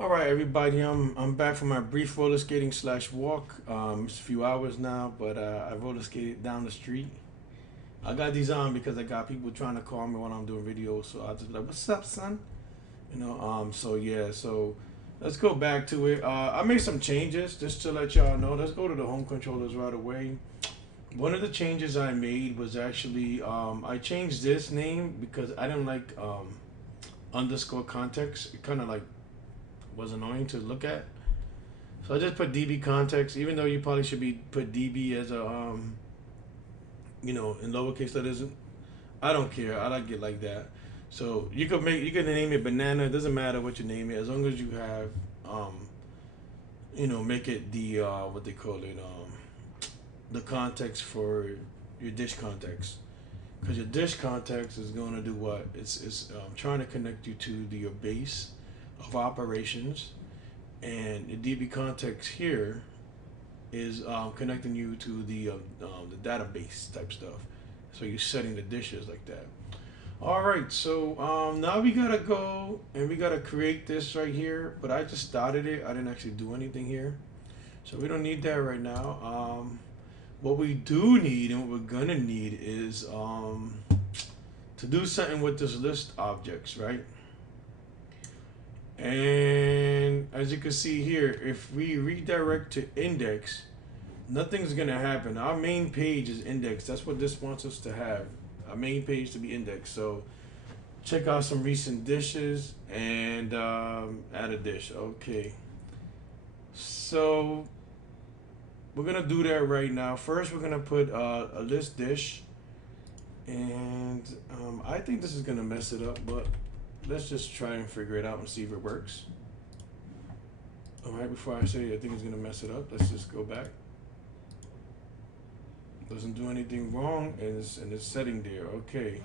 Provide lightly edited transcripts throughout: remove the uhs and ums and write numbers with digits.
All right, everybody. I'm back from my brief roller skating slash walk. It's a few hours now, but I roller skated down the street. I got these on because I got people trying to call me while I'm doing videos, so I just be like, "What's up, son?" So yeah, so let's go back to it. I made some changes just to let y'all know. Let's go to the home controllers right away. One of the changes I made was actually I changed this name because I didn't like underscore context. It kind of like was annoying to look at. So I just put DB context, even though you probably should be put DB as a in lowercase letters. I don't care. I like it like that. So you could name it banana. It doesn't matter what you name it as long as you have make it the what they call it the context for your dish context. Because your dish context is going to do what? It's trying to connect you to your base of operations, and the DB context here is connecting you to the database type stuff. So you're setting the dishes like that. All right, so now we gotta go and we gotta create this right here. But I just started it. I didn't actually do anything here, so we don't need that right now. What we do need and what we're gonna need is to do something with this list objects, right? And as you can see here, if we redirect to index, nothing's gonna happen. Our main page is indexed. That's what this wants us to have. Our main page to be indexed. So check out some recent dishes and add a dish. Okay. So we're gonna do that right now. First, we're gonna put a list dish, and I think this is gonna mess it up, but let's just try and figure it out and see if it works. All right, before I say I think it's gonna mess it up, let's just go back. Doesn't do anything wrong, and it's setting there. Okay,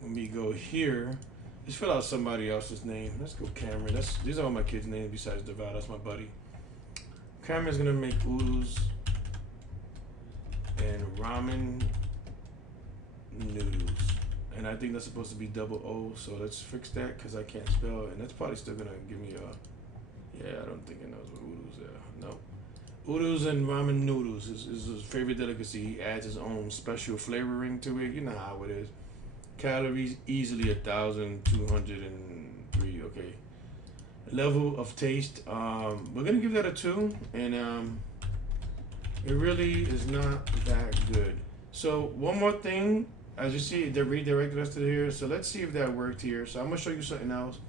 when we go here, let's fill out somebody else's name. Let's go Cameron. These are all my kids' names besides Deval. That's my buddy. Cameron's gonna make oodles and ramen noodles. And I think that's supposed to be double O, so let's fix that because I can't spell, and that's probably still gonna give me a. Yeah, I don't think it knows what oodles are. No. Oodles and ramen noodles is his favorite delicacy. He adds his own special flavoring to it. You know how it is. Calories easily 1,203. Okay. Level of taste. We're gonna give that a 2, and it really is not that good. So one more thing, as you see, they redirected us to here. So let's see if that worked here. So I'm gonna show you something else.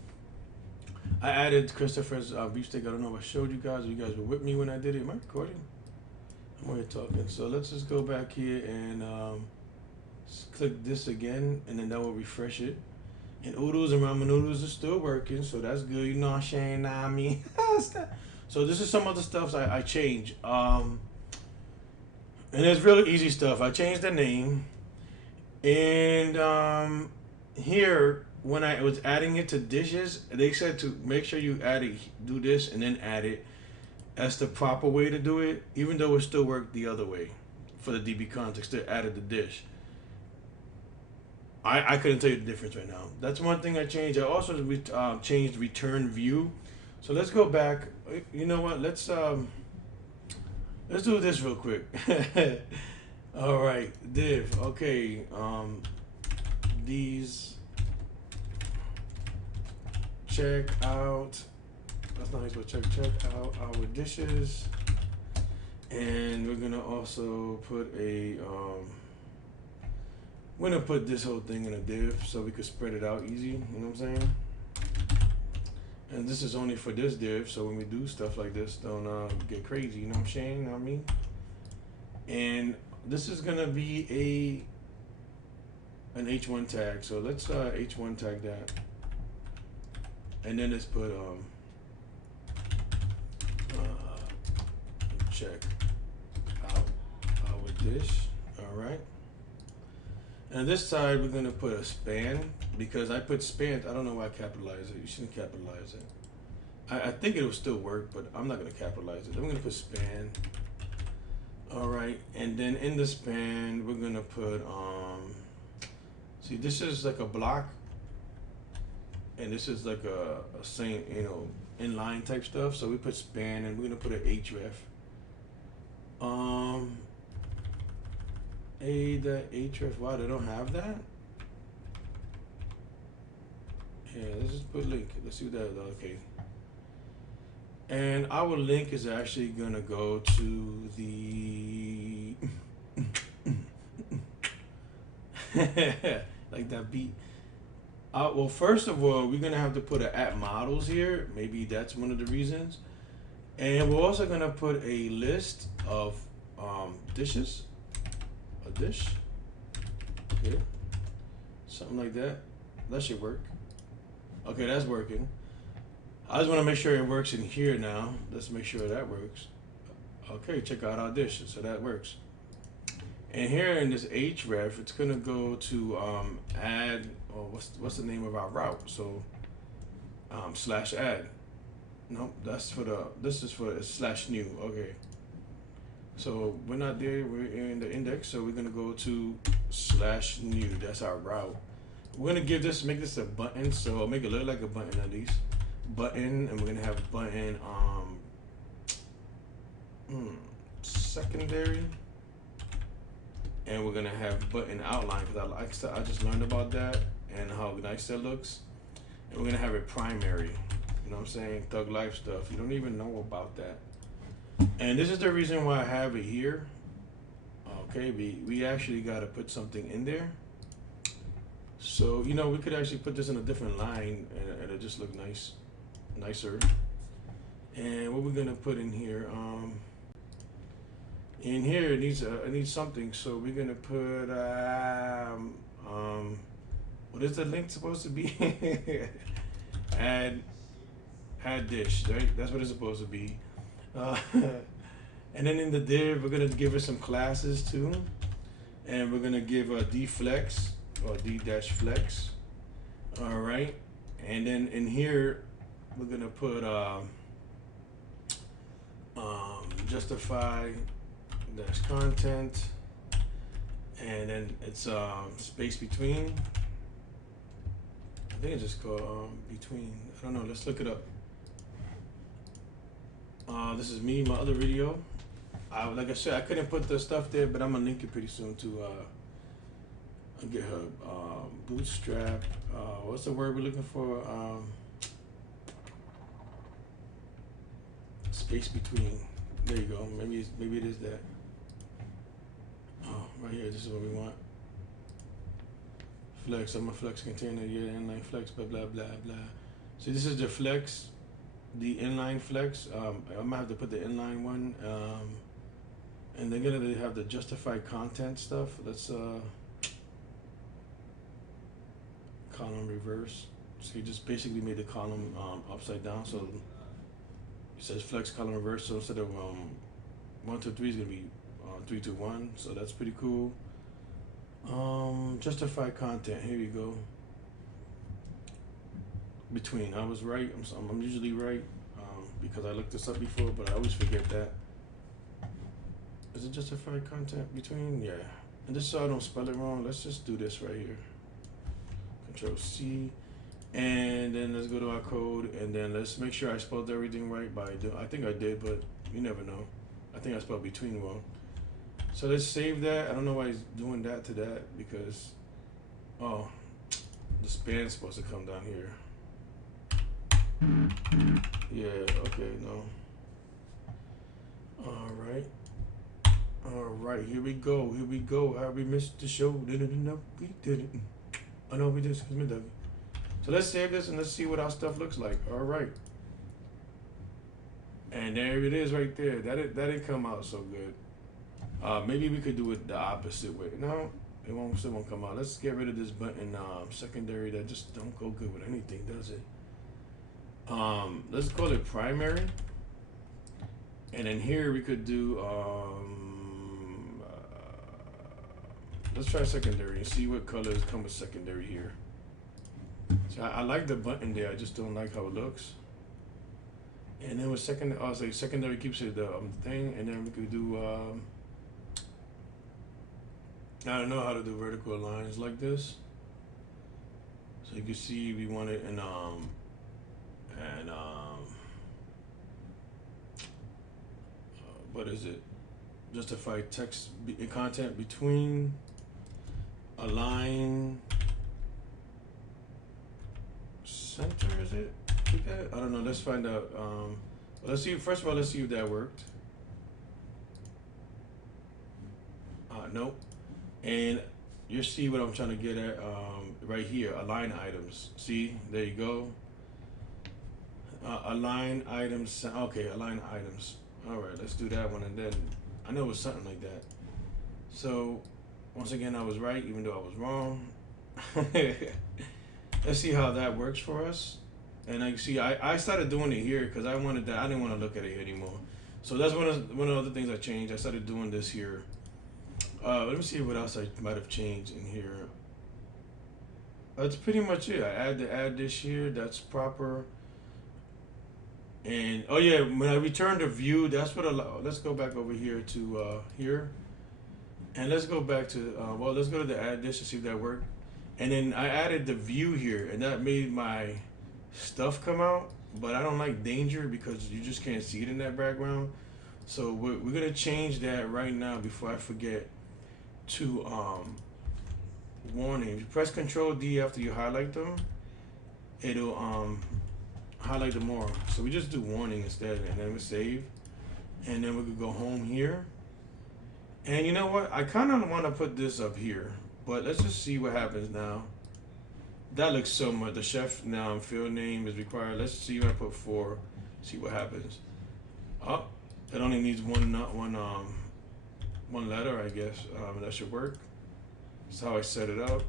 I added Christopher's beefsteak. I don't know if I showed you guys. You guys were with me when I did it. Am I recording? I'm already talking. So let's just go back here and click this again, and then that will refresh it. And oodles and ramen noodles are still working, so that's good. You know what I'm saying? Nah, I mean, so this is some other stuff I changed. And it's really easy stuff. I changed the name, and here when I was adding it to dishes, they said to make sure you add it, do this, and then add it. That's the proper way to do it, even though it still worked the other way for the DB context. They added the dish. I couldn't tell you the difference right now. That's one thing I changed. I also changed return view. So let's go back. You know what? Let's do this real quick. All right, div. Okay, these check out. That's not how check out our dishes, and we're gonna also put a we're gonna put this whole thing in a div so we could spread it out easy. You know what I'm saying? And this is only for this div, so when we do stuff like this, don't get crazy. You know what I'm saying? You know what I mean? And this is gonna be an H1 tag. So let's H1 tag that, and then let's put check out our dish. All right. And this side we're gonna put a span because I put span. I don't know why I capitalized it. You shouldn't capitalize it. I think it will still work, but I'm not gonna capitalize it. I'm gonna put span. All right, and then in the span we're gonna put see, this is like a block, and this is like a same inline type stuff. So we put span, and we're gonna put an href. A.href. Wow, they don't have that. Yeah, let's just put link. Let's see what that is. Okay. And our link is actually gonna go to the like that beat. Well, first of all, we're gonna have to put an at models here. Maybe that's one of the reasons. And we're also gonna put a list of dishes. A dish. Okay. Something like that. That should work. Okay, that's working. I just want to make sure it works in here now. Let's make sure that works. Okay, check out our dish. So that works. And here in this href, it's gonna go to add. Or what's the name of our route? So slash add. Nope, that's for the. This is for slash new. Okay. So we're not there. We're in the index. So we're gonna go to slash new. That's our route. We're gonna make this a button. So I'll make it look like a button at least. Button, and we're gonna have button secondary, and we're gonna have button outline because I just learned about that and how nice that looks. And we're gonna have it primary. You know what I'm saying? Thug life stuff. You don't even know about that. And this is the reason why I have it here. Okay, we actually got to put something in there. So you know we could actually put this in a different line and it'll just look nicer. And what we're gonna put in here? In here it needs something. So we're gonna put what is the link supposed to be? add dish, right? That's what it's supposed to be. And then in the div, we're gonna give it some classes too, and we're gonna give a dflex or d-flex. All right, and then in here we're gonna put justify dash content, and then it's space between. I think it's just called between. I don't know. Let's look it up. This is me, my other video. Like I said, I couldn't put the stuff there, but I'm gonna link it pretty soon to GitHub. Bootstrap. What's the word we're looking for? Space between. There you go. Maybe it is that. Oh, right here. This is what we want. Flex. I'm a flex container. Yeah, inline flex. Blah blah blah blah. See, this is the flex. The inline flex, I'm gonna have to put the inline one, and they're gonna have the justify content stuff. Let's column reverse. So you just basically made the column upside down. So it says flex column reverse. So instead of 1 2 3 is gonna be 3 2 1. So that's pretty cool. Justify content. Here you go. Between. I was right. I'm usually right because I looked this up before, but I always forget that. Is it justified content between? Yeah. And just so I don't spell it wrong, let's just do this right here. Control C, and then let's go to our code, and then let's make sure I spelled everything right. I think I did, but you never know. I think I spelled between wrong. So let's save that. I don't know why he's doing that to that because the span's supposed to come down here. Yeah, okay, no. Alright, here we go. How we missed the show? No, we didn't. Oh no, we did. So let's save this and let's see what our stuff looks like. Alright. And there it is right there. That didn't come out so good. Maybe we could do it the opposite way. No, it still won't come out. Let's get rid of this button secondary that just don't go good with anything, does it? Let's call it primary, and then here we could do let's try secondary and see what colors come with secondary here. So I like the button there, I just don't like how it looks. And then with secondary keeps it the thing, and then we could do I don't know how to do vertical lines like this. So you can see we want it in what is it? Justify text content between align center, is it? I don't know. Let's find out. Let's see. First of all, let's see if that worked. Nope. And you see what I'm trying to get at right here. Align items. See, there you go. Align items. Okay, align items. All right, let's do that one, and then I know it was something like that. So once again, I was right, even though I was wrong. Let's see how that works for us. And I see I started doing it here because I wanted that. I didn't want to look at it anymore. So that's one of the other things I changed. I started doing this here. Let me see what else I might have changed in here. That's pretty much it. I add this here. That's proper. And oh yeah, when I return to view, that's what let's go back over here to here, and let's go back to well, let's go to the add dish to see if that worked. And then I added the view here, and that made my stuff come out. But I don't like danger because you just can't see it in that background. So we're gonna change that right now before I forget to warning. If you press Control D after you highlight them, it'll highlight them more. So we just do warning instead, and then we save, and then we could go home here. And you know what? I kind of want to put this up here, but let's just see what happens now. That looks so much. The chef now field name is required. Let's see if I put 4. See what happens. Oh, it only needs one letter, I guess. That should work. That's how I set it up.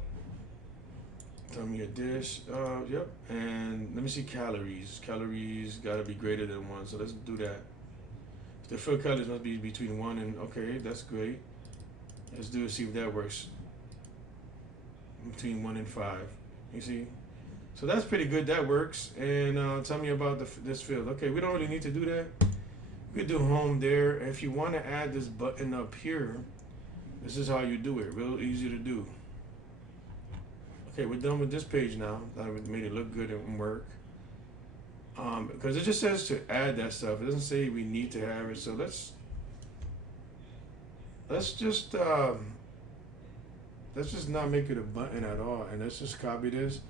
Tell me a dish. Yep. And let me see calories. Calories gotta be greater than 1. So let's do that. If the fill calories must be between 1 and okay, that's great. Let's do it. See if that works. Between 1 and 5. You see. So that's pretty good. That works. And tell me about this field. Okay, we don't really need to do that. We could do home there. If you want to add this button up here, this is how you do it. Real easy to do. Okay, we're done with this page now. That made it look good and work. Because it just says to add that stuff. It doesn't say we need to have it. So let's just not make it a button at all. And let's just copy this.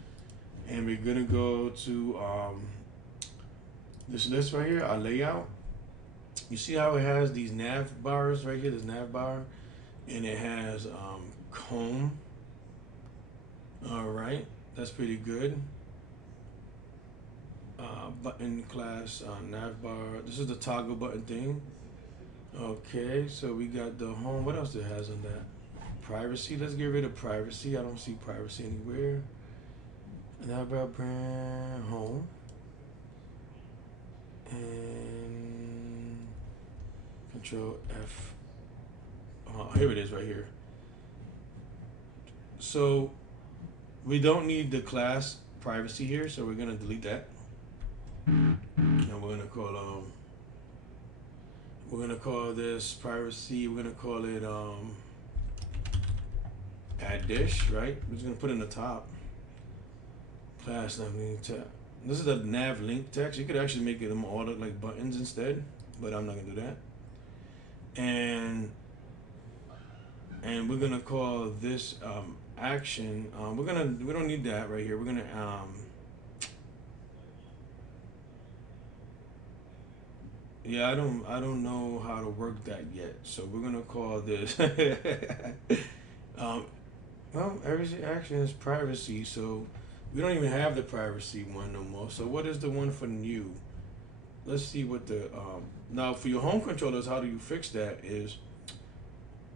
And we're gonna go to this list right here, our layout. You see how it has these nav bars right here, this nav bar, and it has home. All right, that's pretty good. Button class nav bar. This is the toggle button thing. Okay, so we got the home. What else it has on that? Privacy. Let's get rid of privacy. I don't see privacy anywhere. Nav bar brand home. And Control F. Here it is right here. So we don't need the class privacy here, so we're gonna delete that. And we're gonna call this privacy. We're gonna call it add dish, right? We're just gonna put it in the top. Class nav link tab. This is the nav link text. You could actually make them all look like buttons instead, but I'm not gonna do that. And we're gonna call this action. We don't need that right here. We're gonna yeah, I don't know how to work that yet. So we're gonna call this well, every action is privacy, so we don't even have the privacy one no more. So what is the one for new? Let's see what the now for your home controllers, how do you fix that? Is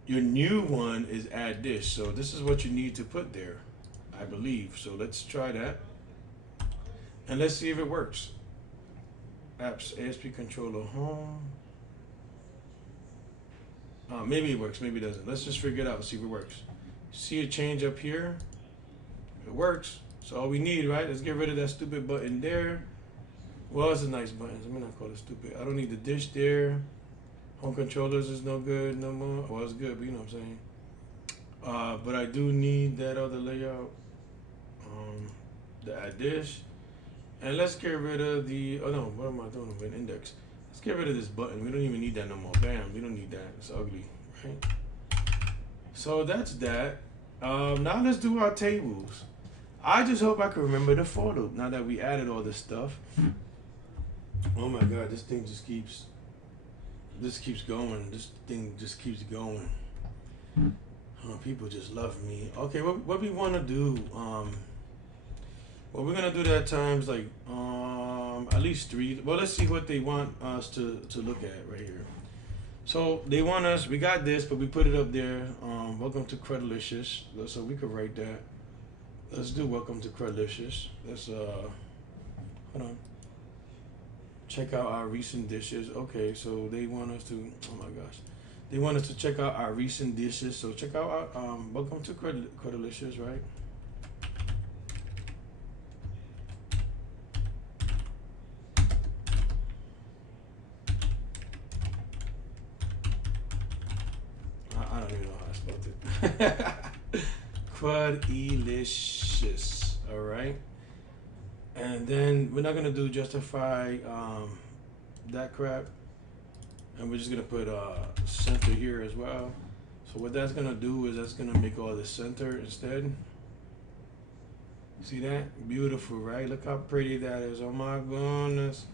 your new one is add dish. So this is what you need to put there, I believe. So let's try that. And let's see if it works. Apps, ASP controller home. Maybe it works, maybe it doesn't. Let's just figure it out and see if it works. See a change up here? It works. So all we need, right? Let's get rid of that stupid button there. Well, it's a nice button. I'm not call it stupid. I don't need the dish there. Home controllers is no good no more. Well, it's good, but you know what I'm saying. But I do need that other layout. The add dish. And let's get rid of the, oh no, what am I doing with index? Let's get rid of this button. We don't even need that no more. Bam. We don't need that. It's ugly, right? So that's that. Now let's do our tables. I just hope I can remember the for loop now that we added all this stuff. Oh my God, this thing just keeps going. This thing just keeps going. Oh, people just love me. Okay, what we want to do? Well, we're gonna do that times like at least 3. Well, let's see what they want us to look at right here. So they want us. We got this, but we put it up there. Welcome to Crudlicious. So we could write that. Let's do welcome to Crudlicious. Let's hold on. Check out our recent dishes. Okay, so they want us to. Oh my gosh, they want us to check out our recent dishes. So check out our welcome to Crudlicious, right? I don't even know how I spelled it. Crudlicious. All right. And then we're not gonna do justify that crap, and we're just gonna put center here as well. So what that's gonna do is that's gonna make all the center instead. See that? Beautiful, right? Look how pretty that is. Oh my goodness.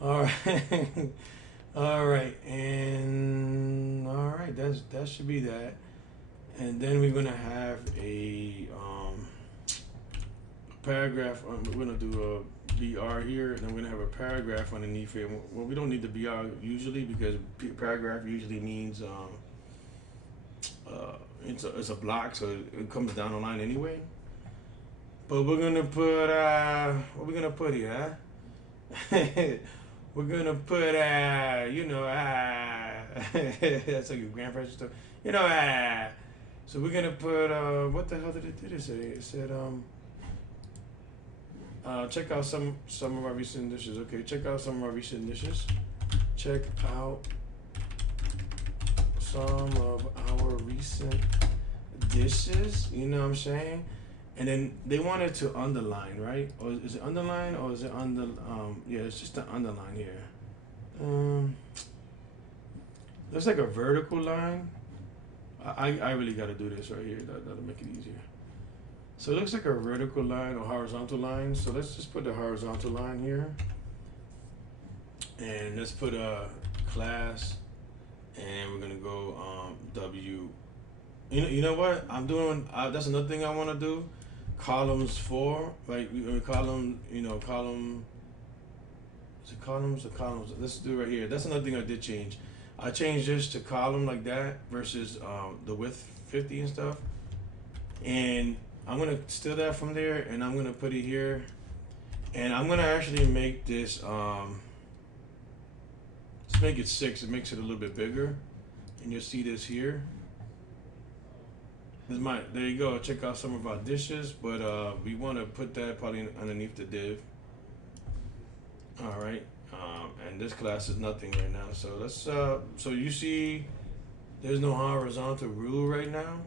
All right. All right, and all right, that should be that. And then we're gonna have a paragraph. We're gonna do a BR here, and then we're gonna have a paragraph underneath it. Well, we don't need the BR usually because paragraph usually means it's a block, so it comes down the line anyway. But we're gonna put what we're gonna put here, huh? We're gonna put that's like your grandparents stuff, So we're gonna put what the hell did it say? It said check out some of our recent dishes. Okay, check out some of our recent dishes. Check out some of our recent dishes. You know what I'm saying? And then they wanted to underline, right? Or is it underline or is it under? Yeah, it's just an underline here. There's like a vertical line. I really got to do this right here. That'll make it easier. So it looks like a vertical line or horizontal line. So let's just put the horizontal line here. And let's put a class. And we're going to go W. You know what? I'm doing, that's another thing I want to do. Columns 4. Like, column, column. Is it columns or columns? Let's do it right here. That's another thing I did change. I changed this to column like that versus the width 50 and stuff. And I'm going to steal that from there and I'm going to put it here. And I'm going to actually make this, let's make it 6. It makes it a little bit bigger. And you'll see this here. There you go. Check out some of our dishes. But we want to put that probably underneath the div. All right. And this class is nothing right now. So let's, so you see there's no horizontal rule right now.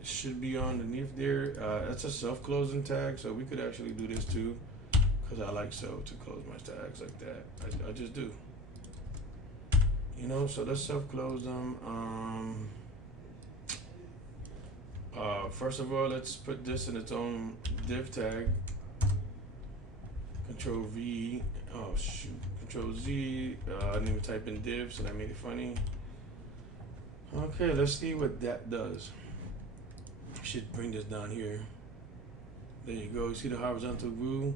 It should be underneath there. That's a self-closing tag. So we could actually do this too. Because I like to close my tags like that. I just do. So let's self-close them. First of all, let's put this in its own div tag. Control V. Oh shoot. Control Z. I didn't even type in div, so that made it funny. Okay, let's see what that does. Should bring this down here. There you go. You see the horizontal rule.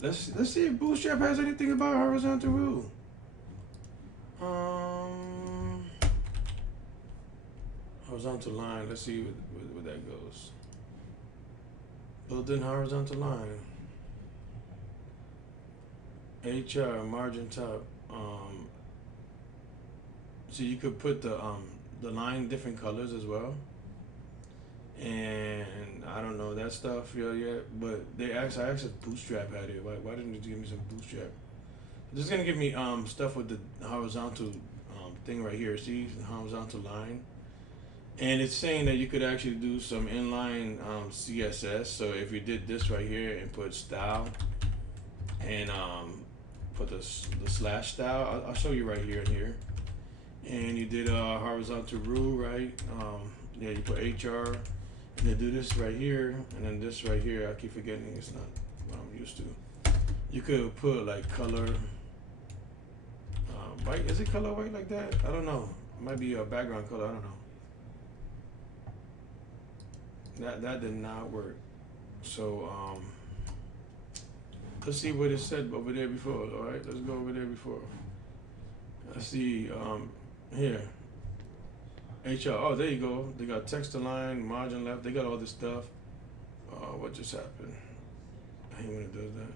Let's see if Bootstrap has anything about horizontal rule. Horizontal line. Let's see where that goes. Built-in horizontal line. HR margin top. So you could put the line different colors as well. And I don't know that stuff yet, but I asked if Bootstrap had it. Why didn't you give me some Bootstrap? This is gonna give me stuff with the horizontal thing right here. See the horizontal line, and it's saying that you could actually do some inline CSS. So if you did this right here and put style, and put the slash style. I'll show you right here and here. And you did horizontal rule, right? Yeah, you put HR, and then do this right here, and then this right here. I keep forgetting it's not what I'm used to. You could put like color white. Is it color white like that? I don't know. It might be a background color. I don't know. That did not work. So let's see what it said over there before. All right, let's go over there before. Let's see here. HR. Oh, there you go. They got text align, margin left. They got all this stuff. What just happened? I hate when it does that.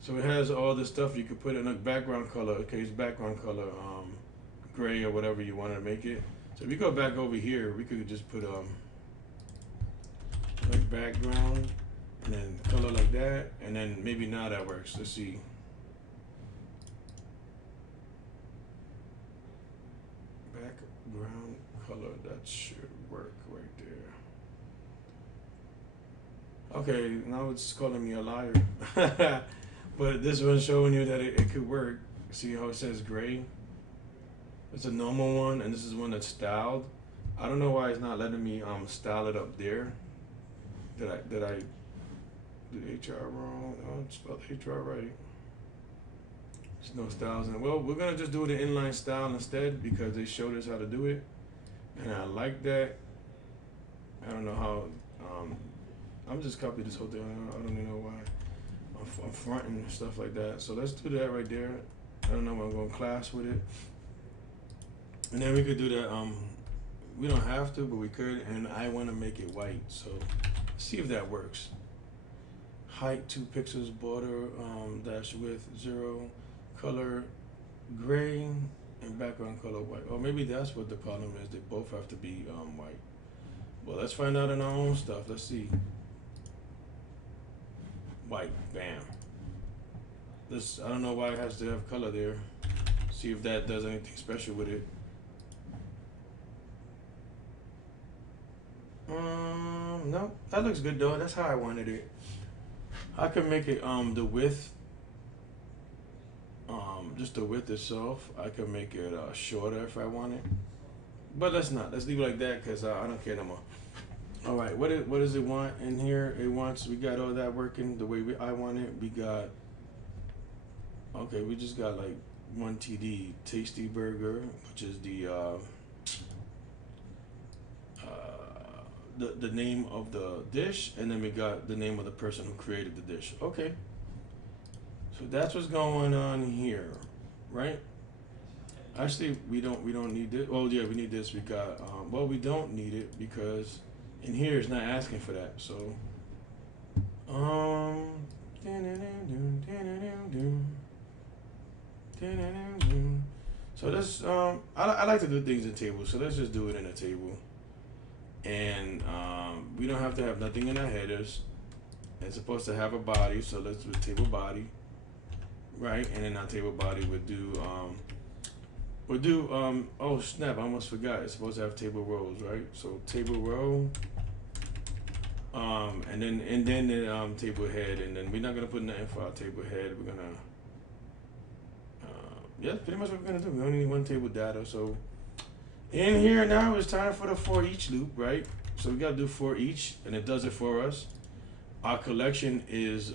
So it has all this stuff you could put in a background color. Okay, it's background color, gray or whatever you want to make it. So if you go back over here, we could just put like background and then color like that, and then maybe now that works. Let's see. Background color, that should work right there. Okay, now it's calling me a liar. But this one's showing you that it could work. See how it says gray? It's a normal one, and this is one that's styled. I don't know why it's not letting me style it up there. Did I do HR wrong? Oh, I spelled HR right. There's no styles in it. Well, we're gonna just do the inline style instead because they showed us how to do it, and I like that. I don't know how. I'm just copying this whole thing. I don't even know why. I'm fronting stuff like that. So let's do that right there. I don't know if I'm going to class with it. And then we could do that. We don't have to, but we could. And I want to make it white. So let's see if that works. Height 2 pixels, border dash width 0, color gray, and background color white. Or maybe that's what the problem is. They both have to be white. Well, let's find out in our own stuff. Let's see. White, bam. This, I don't know why it has to have color there. See if that does anything special with it. No, that looks good though. That's how I wanted it. I could make it the width, just the width itself. I could make it shorter if I want it. But let's not. Let's leave it like that because I don't care no more. All right, what does it want in here? It wants, we got all that working the way I want it. We got, okay, we just got like one TD, Tasty Burger, which is the name of the dish, and then we got the name of the person who created the dish. Okay, so that's what's going on here, right? Actually, we don't need this. Oh yeah, we need this. We got well, we don't need it because in here it's not asking for that. So so this I like to do things in tables. So let's just do it in a table, and we don't have to have nothing in our headers. It's supposed to have a body, so let's do table body, right? And then our table body would do oh snap, I almost forgot. It's supposed to have table rows, right? So table row, and then the table head, and then we're not gonna put nothing for our table head. We're gonna yeah, pretty much what we're gonna do. We only need one table data. So in here now it's time for the for each loop, right? So we gotta do for each, and it does it for us. Our collection is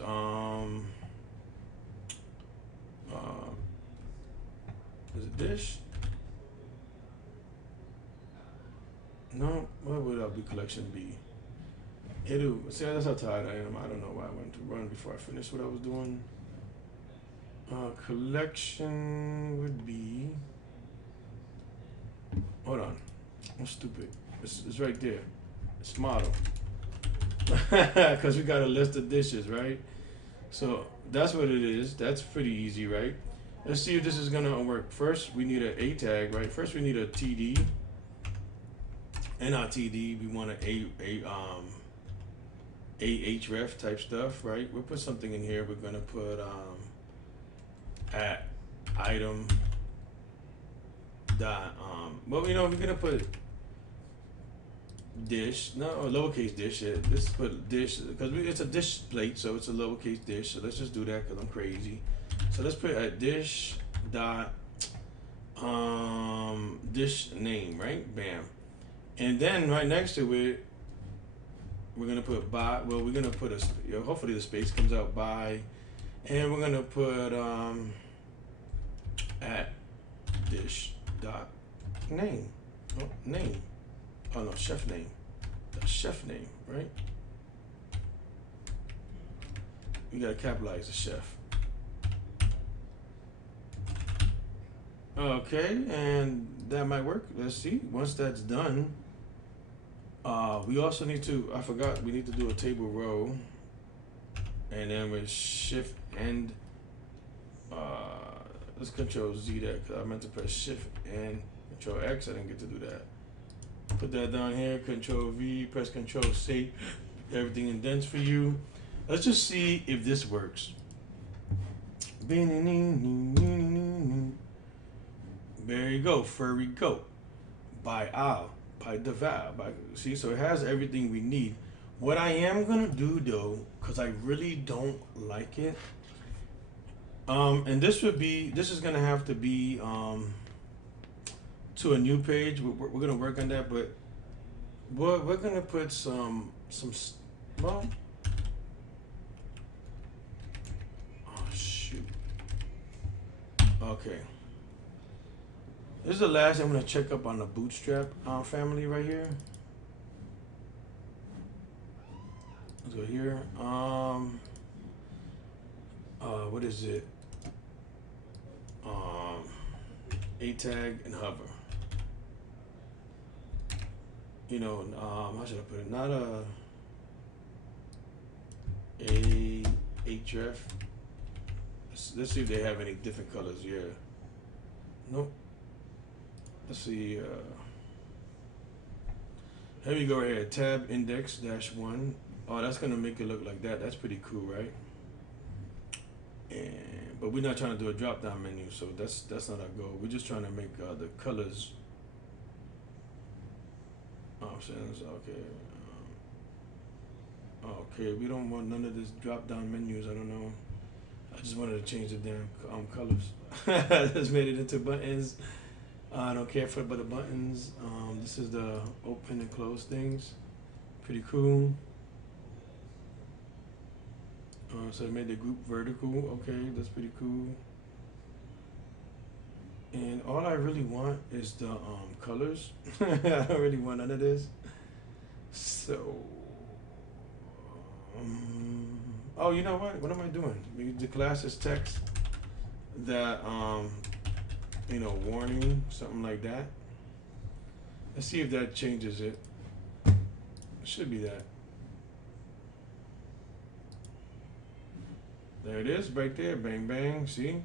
is it dish? No, what would our collection be? It'll see, that's how tired I am. I don't know why I went to run before I finished what I was doing. Collection would be, hold on, I'm stupid. It's right there. It's model. Because we got a list of dishes, right? So that's what it is. That's pretty easy, right? Let's see if this is gonna work. First, we need an A tag, right? First, we need a TD. In our TD, we want an href type stuff, right? We'll put something in here. We're gonna put at item dot well, you know, we're gonna put dish, no, or lowercase dish. Yeah, let's put dish because it's a dish plate, so it's a lowercase dish. So let's just do that because I'm crazy. So let's put a dish dot dish name, right? Bam. And then right next to it, we're gonna put by. Well, we're gonna put a. Hopefully the space comes out by, and we're gonna put at dish dot name. Oh, name. Oh no, chef name. The chef name, right? You gotta capitalize the chef. Okay, and that might work. Let's see. Once that's done, we also need to. I forgot. We need to do a table row, and then with Shift and let's Control Z that because I meant to press Shift and Control X. I didn't get to do that. Put that down here. Control V. Press Control C. Everything indents for you. Let's just see if this works. There you go, Furry Goat by Al, by Deval. See, so it has everything we need. What I am gonna do though, because I really don't like it, and this is gonna have to be to a new page. We're gonna work on that, but we're gonna put some well. Oh shoot. Okay. This is the last I'm gonna check up on the Bootstrap family right here. Let's go here. What is it? A tag and hover. You know, how should I put it? Not a href. Let's see if they have any different colors. Yeah. Nope. Let's see. Here we go right here. Tab index -1. Oh, that's gonna make it look like that. That's pretty cool, right? But we're not trying to do a drop down menu, so that's not our goal. We're just trying to make the colors options. Okay. Okay. We don't want none of this drop down menus. I don't know. I just wanted to change the damn colors. I just made it into buttons. I don't care for but the buttons. This is the open and close things. Pretty cool. So I made the group vertical. Okay, that's pretty cool. And all I really want is the colors. I don't really want none of this. So, oh, you know what? What am I doing? The class is text that you know, warning, something like that. Let's see if that changes it. It should be that. There it is, right there. Bang, bang. See?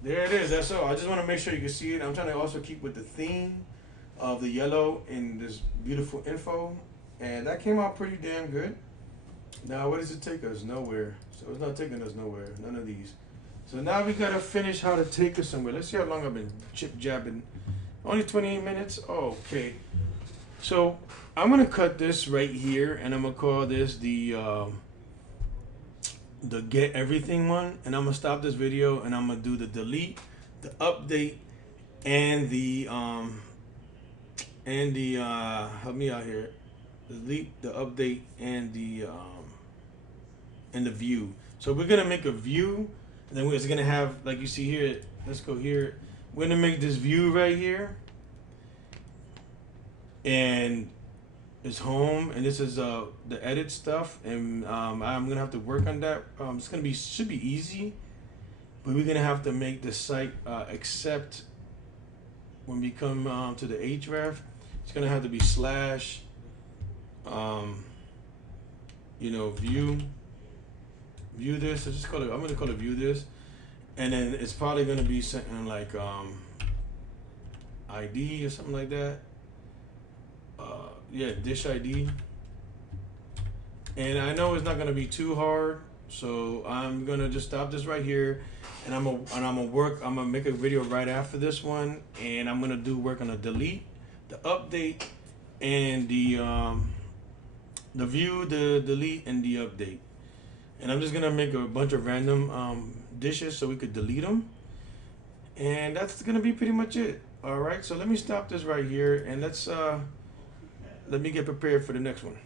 There it is. That's all. I just want to make sure you can see it. I'm trying to also keep with the theme of the yellow in this beautiful info. And that came out pretty damn good. Now, where does it take us? Nowhere. So it's not taking us nowhere. None of these. So now we gotta finish how to take us somewhere. Let's see how long I've been chip jabbing. Only 28 minutes? Oh, okay. So I'm gonna cut this right here and I'm gonna call this the get everything one. And I'm gonna stop this video and I'm gonna do the delete, the update, and the help me out here. Delete, the update, and the view. So we're gonna make a view. And then we're gonna have, like you see here, let's go here. We're gonna make this view right here. And it's home, and this is the edit stuff. And I'm gonna have to work on that. It's gonna should be easy, but we're gonna have to make the site accept when we come to the href. It's gonna have to be slash, you know, view this. I just call it. I'm gonna call it view this, and then it's probably gonna be something like ID or something like that. Yeah, dish ID. And I know it's not gonna be too hard, so I'm gonna just stop this right here, and I'm gonna make a video right after this one, and I'm gonna do work on the delete, the update, and the view, the delete, and the update. And I'm just gonna make a bunch of random dishes so we could delete them. And that's gonna be pretty much it. All right, so let me stop this right here and let me get prepared for the next one.